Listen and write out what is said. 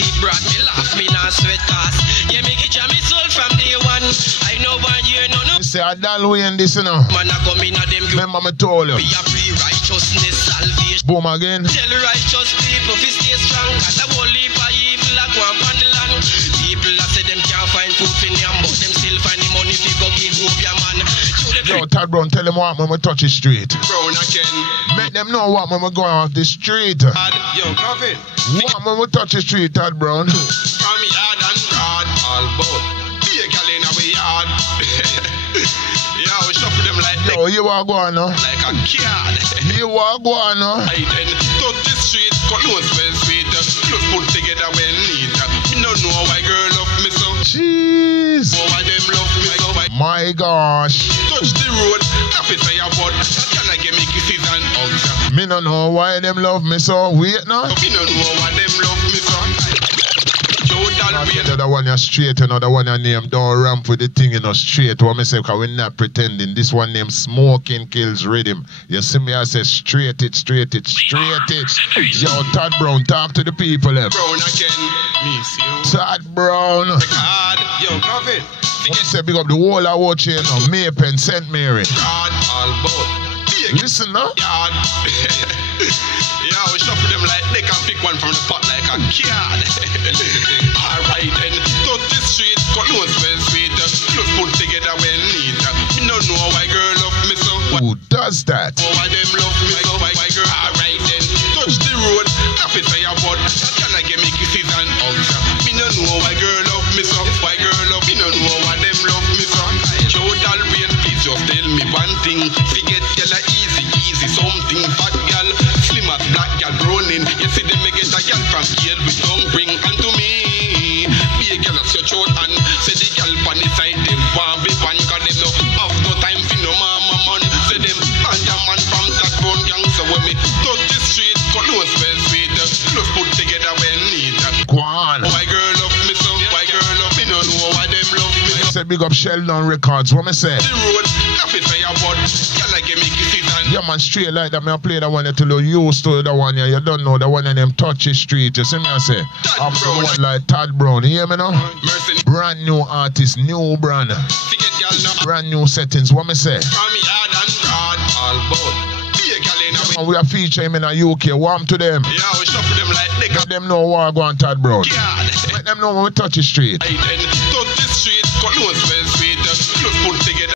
it brought me laugh, me not sweat cast. Yeah, me get me soul from day one. I know one year, no. Say I don't win this, you know. Man, I come in a them. Remember me told you. Be a free righteousness, salvation. Boom again. Tell righteous people to stay strong. Cause the whole heap of evil like one on the land. People that say them can't find food for them, but them still find the money to go give up your man. Yo, Tad Brown, tell them what when we touch the street. Brown again. Make them know what when we go off the street. Yo, Coffin. What when we touch the street, Tad Brown? From yard and yard, all about. Be a gal in our yard. Yeah, we shuffle them like. Yo, you are going now. Like a card. You are going now. I then touch the street, got no well sweet. Clothes put together well neat. Me no know why girl love me so. Jeez. Oh, why them love me so. My gosh. Touch the road, happy for your butt. Can I get me kisses and hugs? Me no know why them love me so. Wait now. Me no know why them love me so. Another one you straight, another one you name. Don't ramp with the thing, you know, straight. What me say, because we're not pretending. This one named Smoking Kills Rhythm. You see me, I say straight it. Yo, Tad Brown, talk to the people. Brown again, miss you. Tad Brown. Yo, Coffin. I say big up the whole I watch here now. Maypen, St. Mary. God, all about. Listen now. Yard. Yeah, we shuffle them like they can pick one from the pot like a card. Alright then, touch the street, got no well sweet. Clothes put together well neat. Me no know why girl love me so. Who does that? Oh, why them love me so? Why girl? Alright then, touch the road, happy for your butt. Can I get me kisses and hugs? Me no know why girl love me so. Why girl love me no know why them love me so. Total rain, please just tell me one thing. Forget girl easy something. Fat girl, slim as black girl running. You see them make it a girl from here with tongue bring unto me. Be a girl as your throat and say the girl on the side they want be one. Cause they no have no time for no mama man. Say them and your man from that bone gang. So when me touch the street, got no well sweet. Clothes put together well neat. Go on. Why girl love me so? Why girl love me no know why them love me so? Say big up Sheldon Records. What me say? The road, happy for your butt. Can I get me kisses and yeah man, straight like that. Me I play that one till you used to the one here. You don't know the one in them touchy street. You see me I say? I'm the one like Tad Brown. You hear me now? Brand new artist, new brand. Brand new settings. What me say? From yard and yard, all about. And we are featuring in the UK. Warm to them. Yeah, we shuffle them like they let them know what I go on Tad Brown. God. Let them know when we touch the street. I then touch the street, got no